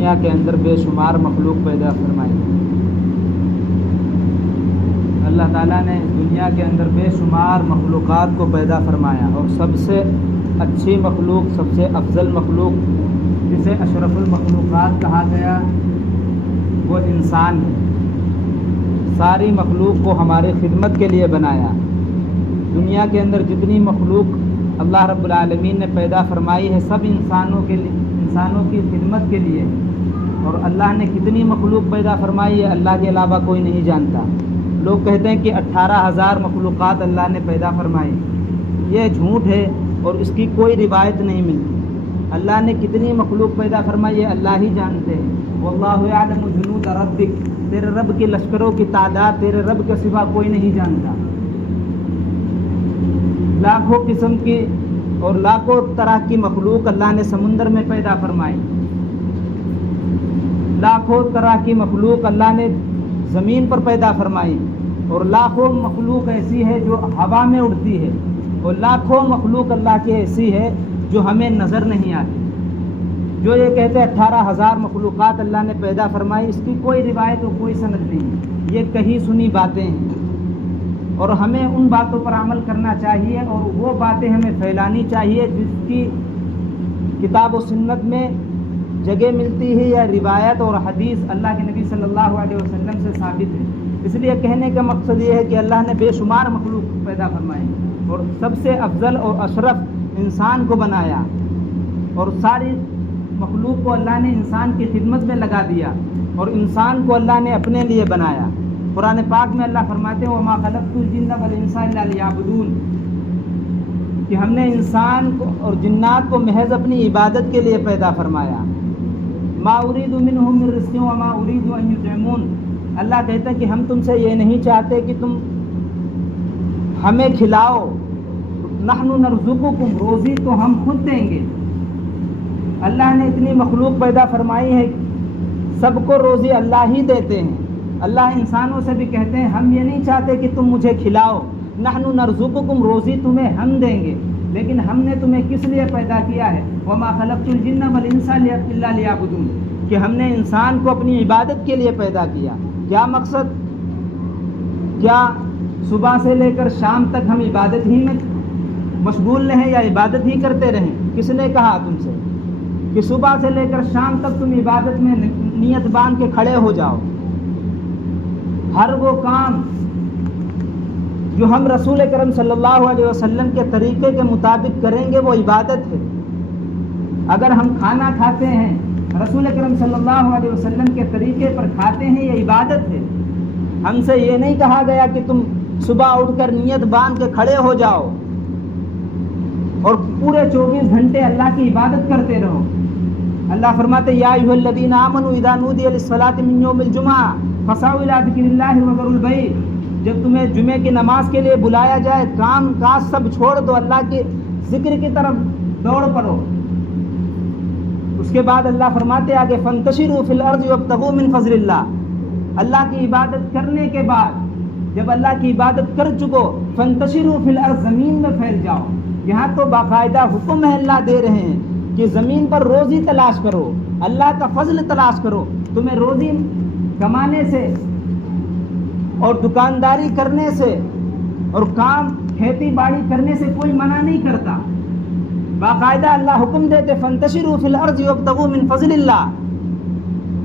دنیا کے اندر بے شمار مخلوق پیدا فرمائی. اللہ تعالیٰ نے دنیا کے اندر بے شمار مخلوقات کو پیدا فرمایا، اور سب سے اچھی مخلوق، سب سے افضل مخلوق جسے اشرف المخلوقات کہا گیا وہ انسان ہے. ساری مخلوق کو ہماری خدمت کے لیے بنایا. دنیا کے اندر جتنی مخلوق اللہ رب العالمین نے پیدا فرمائی ہے سب انسانوں کی خدمت کے لیے. اور اللہ نے کتنی مخلوق پیدا فرمائی ہے اللہ کے علاوہ کوئی نہیں جانتا. لوگ کہتے ہیں کہ 18,000 مخلوقات اللہ نے پیدا فرمائی. یہ جھوٹ ہے اور اس کی کوئی روایت نہیں ملتی. اللہ نے کتنی مخلوق پیدا فرمائی ہے اللہ ہی جانتے ہیں. واللہ یعلم جنود ربک، تیرے رب کے لشکروں کی تعداد تیرے رب کے سوا کوئی نہیں جانتا. لاکھوں قسم کی اور لاکھوں طرح کی مخلوق اللہ نے سمندر میں پیدا فرمائی. لاکھوں طرح کی مخلوق اللہ نے زمین پر پیدا فرمائی. اور لاکھوں مخلوق ایسی ہے جو ہوا میں اڑتی ہے، اور لاکھوں مخلوق اللہ کی ایسی ہے جو ہمیں نظر نہیں آتی. جو یہ کہتے ہیں 18,000 مخلوقات اللہ نے پیدا فرمائی، اس کی کوئی روایت اور کوئی سند نہیں. یہ کہیں سنی باتیں ہیں، اور ہمیں ان باتوں پر عمل کرنا چاہیے، اور وہ باتیں ہمیں پھیلانی چاہیے جس کی کتاب و سنت میں جگہ ملتی ہے یا روایت اور حدیث اللہ کے نبی صلی اللہ علیہ وسلم سے ثابت ہے. اس لیے کہنے کا مقصد یہ ہے کہ اللہ نے بے شمار مخلوق پیدا فرمائے، اور سب سے افضل اور اشرف انسان کو بنایا، اور ساری مخلوق کو اللہ نے انسان کی خدمت میں لگا دیا، اور انسان کو اللہ نے اپنے لیے بنایا. قرآن پاک میں اللہ فرماتے ہیں وَمَا خَلَقْتُ الْجِنَّ وَالْإِنسَ إِلَّا لِيَعْبُدُونِ، کہ ہم نے انسان کو اور جنات کو محض اپنی عبادت کے لیے پیدا فرمایا. مَا أُرِيدُ مِنْهُمْ مِنْ رِزْقٍ وَمَا أُرِيدُ أَنْ يُطْعِمُونِ. اللہ کہتا ہے کہ ہم تم سے یہ نہیں چاہتے کہ تم ہمیں کھلاؤ. نحن نرزقکم، روزی تو ہم خود دیں گے. اللہ نے اتنی مخلوق پیدا فرمائی ہے، سب کو روزی اللہ ہی دیتے ہیں. اللہ انسانوں سے بھی کہتے ہیں ہم یہ نہیں چاہتے کہ تم مجھے کھلاؤ. نحن نرزقکم، روزی تمہیں ہم دیں گے، لیکن ہم نے تمہیں کس لیے پیدا کیا ہے؟ وما خلقت الجن والانس الا لیعبدون، کہ ہم نے انسان کو اپنی عبادت کے لیے پیدا کیا. کیا مقصد؟ کیا صبح سے لے کر شام تک ہم عبادت ہی میں مشغول رہیں یا عبادت ہی کرتے رہیں؟ کس نے کہا تم سے کہ صبح سے لے کر شام تک تم عبادت میں نیت باندھ کے کھڑے ہو جاؤ؟ ہر وہ کام جو ہم رسول کرم صلی اللہ علیہ وسلم کے طریقے کے مطابق کریں گے وہ عبادت ہے. اگر ہم کھانا کھاتے ہیں رسول کرم صلی اللہ علیہ وسلم کے طریقے پر کھاتے ہیں یہ عبادت ہے. ہم سے یہ نہیں کہا گیا کہ تم صبح اٹھ کر نیت باندھ کے کھڑے ہو جاؤ اور پورے 24 گھنٹے اللہ کی عبادت کرتے رہو. اللہ فرماتے یا ایھا الذین آمنوا اذا نودی للصلاۃ من یوم الجمعہ فسعوا الی ذکر اللہ وذروا البیع. جب تمہیں جمعے کی نماز کے لیے بلایا جائے کام کاج سب چھوڑ دو، اللہ کے ذکر کی طرف دوڑ پڑو. اس کے بعد اللہ فرماتے آگے فانتشروا فی الارض وابتغوا من فضل اللہ. اللہ کی عبادت کرنے کے بعد جب اللہ کی عبادت کر چکو فانتشروا فی الارض، زمین میں پھیل جاؤ. یہاں تو باقاعدہ حکم ہے اللہ دے رہے ہیں کہ زمین پر روزی تلاش کرو، اللہ کا فضل تلاش کرو. تمہیں روزی کمانے سے اور دکانداری کرنے سے اور کام کھیتی باڑی کرنے سے کوئی منع نہیں کرتا. باقاعدہ اللہ حکم دیتے فانتشروا فی الارض وابتغوا من فضل اللہ،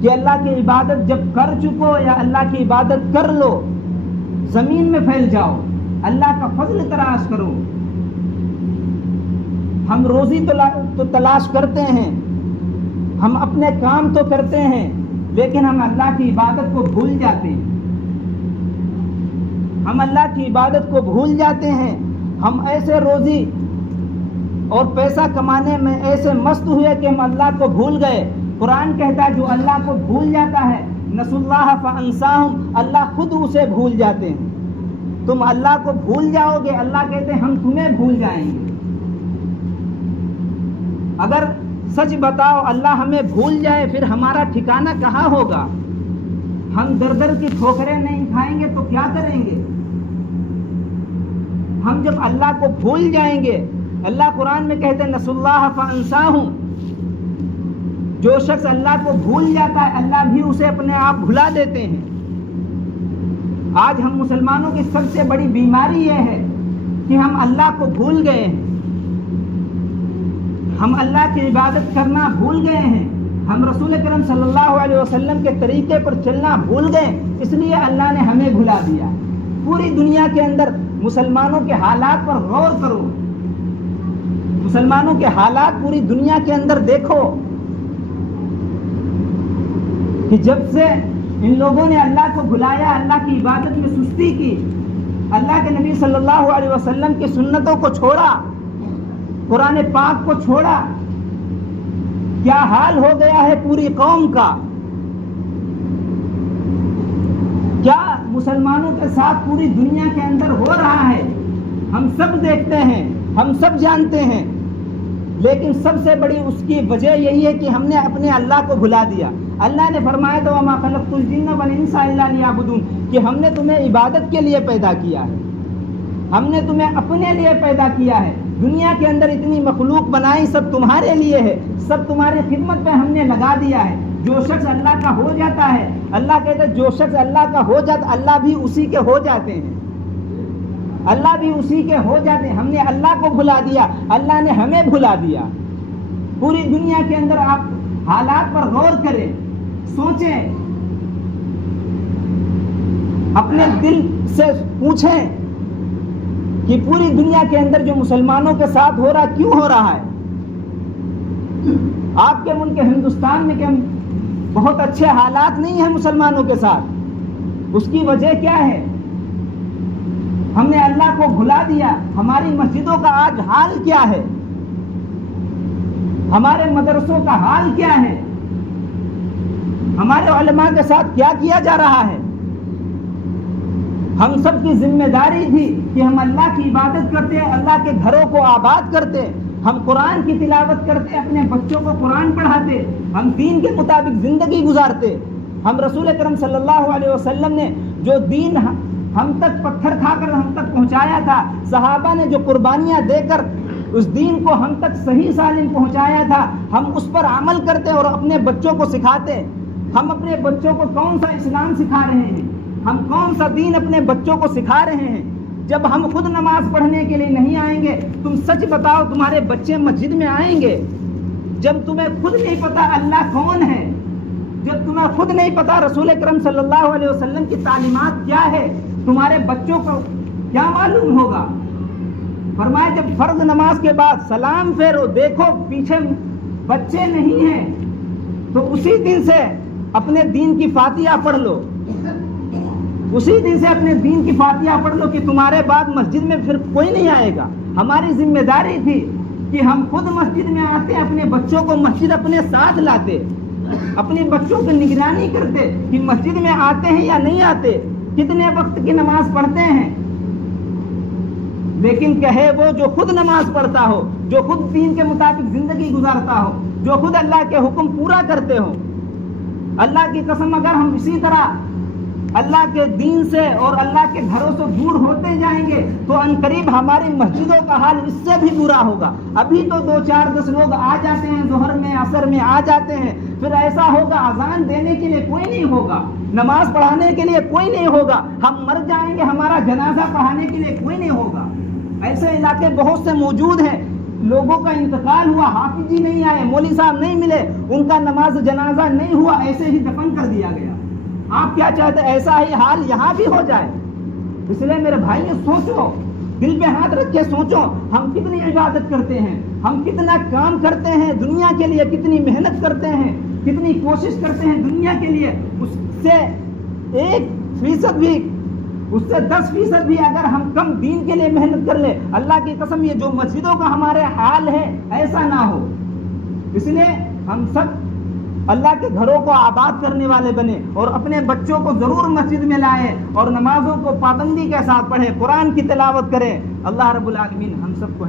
کہ اللہ کی عبادت جب کر چکو یا اللہ کی عبادت کر لو زمین میں پھیل جاؤ، اللہ کا فضل تلاش کرو. ہم روزی تو تلاش کرتے ہیں، ہم اپنے کام تو کرتے ہیں، لیکن ہم اللہ کی عبادت کو بھول جاتے ہیں. ہم اللہ کی عبادت کو بھول جاتے ہیں. ہم ایسے روزی اور پیسہ کمانے میں ایسے مست ہوئے کہ ہم اللہ کو بھول گئے. قرآن کہتا ہے جو اللہ کو بھول جاتا ہے نسوا اللہ فانساہم، اللہ خود اسے بھول جاتے ہیں. تم اللہ کو بھول جاؤ گے، اللہ کہتے ہیں ہم تمہیں بھول جائیں گے. اگر سچ بتاؤ اللہ ہمیں بھول جائے پھر ہمارا ٹھکانہ کہاں ہوگا؟ ہم در در کی ٹھوکریں نہیں کھائیں گے تو کیا کریں گے؟ ہم جب اللہ کو بھول جائیں گے، اللہ قرآن میں کہتے ہیں نسوا اللہ فانساہم، جو شخص اللہ کو بھول جاتا ہے اللہ بھی اسے اپنے آپ بھلا دیتے ہیں۔ آج ہم مسلمانوں کی سب سے بڑی بیماری یہ ہے کہ ہم اللہ کو بھول گئے ہیں، ہم اللہ کی عبادت کرنا بھول گئے ہیں، ہم رسول کرم صلی اللہ علیہ وسلم کے طریقے پر چلنا بھول گئے، اس لیے اللہ نے ہمیں بھلا دیا۔ پوری دنیا کے اندر مسلمانوں کے حالات پر غور کرو، مسلمانوں کے حالات پوری دنیا کے اندر دیکھو کہ جب سے ان لوگوں نے اللہ کو بھلایا، اللہ کی عبادت میں سستی کی، اللہ کے نبی صلی اللہ علیہ وسلم کی سنتوں کو چھوڑا، قرآن پاک کو چھوڑا، کیا حال ہو گیا ہے پوری قوم کا۔ کیا مسلمانوں کے ساتھ پوری دنیا کے اندر ہو رہا ہے ہم سب دیکھتے ہیں، ہم سب جانتے ہیں، لیکن سب سے بڑی اس کی وجہ یہی ہے کہ ہم نے اپنے اللہ کو بھلا دیا۔ اللہ نے فرمایا تو وما خلقت الجن والانس الا لیعبدون، کہ ہم نے تمہیں عبادت کے لیے پیدا کیا ہے، ہم نے تمہیں اپنے لیے پیدا کیا ہے۔ دنیا کے اندر اتنی مخلوق بنائی سب تمہارے لیے ہے، سب تمہاری خدمت پہ ہم نے لگا دیا ہے۔ جو شخص اللہ کا ہو جاتا ہے، اللہ کہتا ہے جو شخص اللہ کا ہو جاتا اللہ بھی اسی کے ہو جاتے ہیں، اللہ بھی اسی کے ہو جاتے ہیں۔ ہم نے اللہ کو بھلا دیا، اللہ نے ہمیں بھلا دیا۔ پوری دنیا کے اندر آپ حالات پر غور کریں، سوچیں، اپنے دل سے پوچھیں کہ پوری دنیا کے اندر جو مسلمانوں کے ساتھ ہو رہا کیوں ہو رہا ہے؟ آپ کے ملک ہندوستان میں کہ بہت اچھے حالات نہیں ہیں مسلمانوں کے ساتھ، اس کی وجہ کیا ہے؟ ہم نے اللہ کو بھلا دیا۔ ہماری مسجدوں کا آج حال کیا ہے؟ ہمارے مدرسوں کا حال کیا ہے؟ ہمارے علماء کے ساتھ کیا کیا جا رہا ہے؟ ہم سب کی ذمہ داری تھی کہ ہم اللہ کی عبادت کرتے، اللہ کے گھروں کو آباد کرتے، ہم قرآن کی تلاوت کرتے، اپنے بچوں کو قرآن پڑھاتے، ہم دین کے مطابق زندگی گزارتے۔ ہم رسول کرم صلی اللہ علیہ وسلم نے جو دین ہم تک پتھر کھا کر ہم تک پہنچایا تھا، صحابہ نے جو قربانیاں دے کر اس دین کو ہم تک صحیح سالم پہنچایا تھا، ہم اس پر عمل کرتے اور اپنے بچوں کو سکھاتے۔ ہم اپنے بچوں کو کون سا اسلام سکھا رہے ہیں؟ ہم کون سا دین اپنے بچوں کو سکھا رہے ہیں؟ جب ہم خود نماز پڑھنے کے لیے نہیں آئیں گے، تم سچ بتاؤ تمہارے بچے مسجد میں آئیں گے؟ جب تمہیں خود نہیں پتا اللہ کون ہے، جب تمہیں خود نہیں پتا رسول کرم صلی اللہ علیہ وسلم کی تعلیمات کیا ہے، تمہارے بچوں کو کیا معلوم ہوگا؟ فرمایا جب فرض نماز کے بعد سلام پھیرو، دیکھو پیچھے بچے نہیں ہیں تو اسی دن سے اپنے دین کی فاتحہ پڑھ لو، اسی دن سے اپنے دین کی فاتحہ پڑھ لو کہ تمہارے بعد مسجد میں پھر کوئی نہیں آئے گا۔ ہماری ذمہ داری تھی کہ ہم خود مسجد میں آتے، اپنے بچوں کو مسجد اپنے ساتھ لاتے، اپنے بچوں کی نگرانی کرتے کہ مسجد میں آتے ہیں یا نہیں آتے، کتنے وقت کی نماز پڑھتے ہیں۔ لیکن کہے وہ جو خود نماز پڑھتا ہو، جو خود دین کے مطابق زندگی گزارتا ہو، جو خود اللہ کے حکم پورا کرتے ہو۔ اللہ کی قسم اگر ہم اسی طرح اللہ کے دین سے اور اللہ کے گھروں سے دور ہوتے جائیں گے تو عنقریب ہماری مسجدوں کا حال اس سے بھی برا ہوگا۔ ابھی تو 2-4-10 لوگ آ جاتے ہیں، ظہر میں عصر میں آ جاتے ہیں، پھر ایسا ہوگا اذان دینے کے لیے کوئی نہیں ہوگا، نماز پڑھانے کے لیے کوئی نہیں ہوگا، ہم مر جائیں گے ہمارا جنازہ پڑھانے کے لیے کوئی نہیں ہوگا۔ ایسے علاقے بہت سے موجود ہیں، لوگوں کا انتقال ہوا، حافظ جی نہیں آئے، مولوی صاحب نہیں ملے، ان کا نماز جنازہ نہیں ہوا، ایسے ہی دفن کر دیا گیا۔ آپ کیا چاہتے ہیں ایسا ہی حال یہاں بھی ہو جائے؟ اس لیے میرے بھائی سوچو، دل پہ ہاتھ رکھ کے سوچو، ہم کتنی عبادت کرتے ہیں، ہم کتنا کام کرتے ہیں دنیا کے لیے، کتنی محنت کرتے ہیں، کتنی کوشش کرتے ہیں دنیا کے لیے۔ اس سے 1% بھی، اس سے 10% بھی اگر ہم کم دین کے لیے محنت کر لیں، اللہ کی قسم یہ جو مسجدوں کا ہمارے حال ہے ایسا نہ ہو۔ اس لیے ہم سب اللہ کے گھروں کو آباد کرنے والے بنے اور اپنے بچوں کو ضرور مسجد میں لائیں اور نمازوں کو پابندی کے ساتھ پڑھیں، قرآن کی تلاوت کریں۔ اللہ رب العالمین ہم سب کو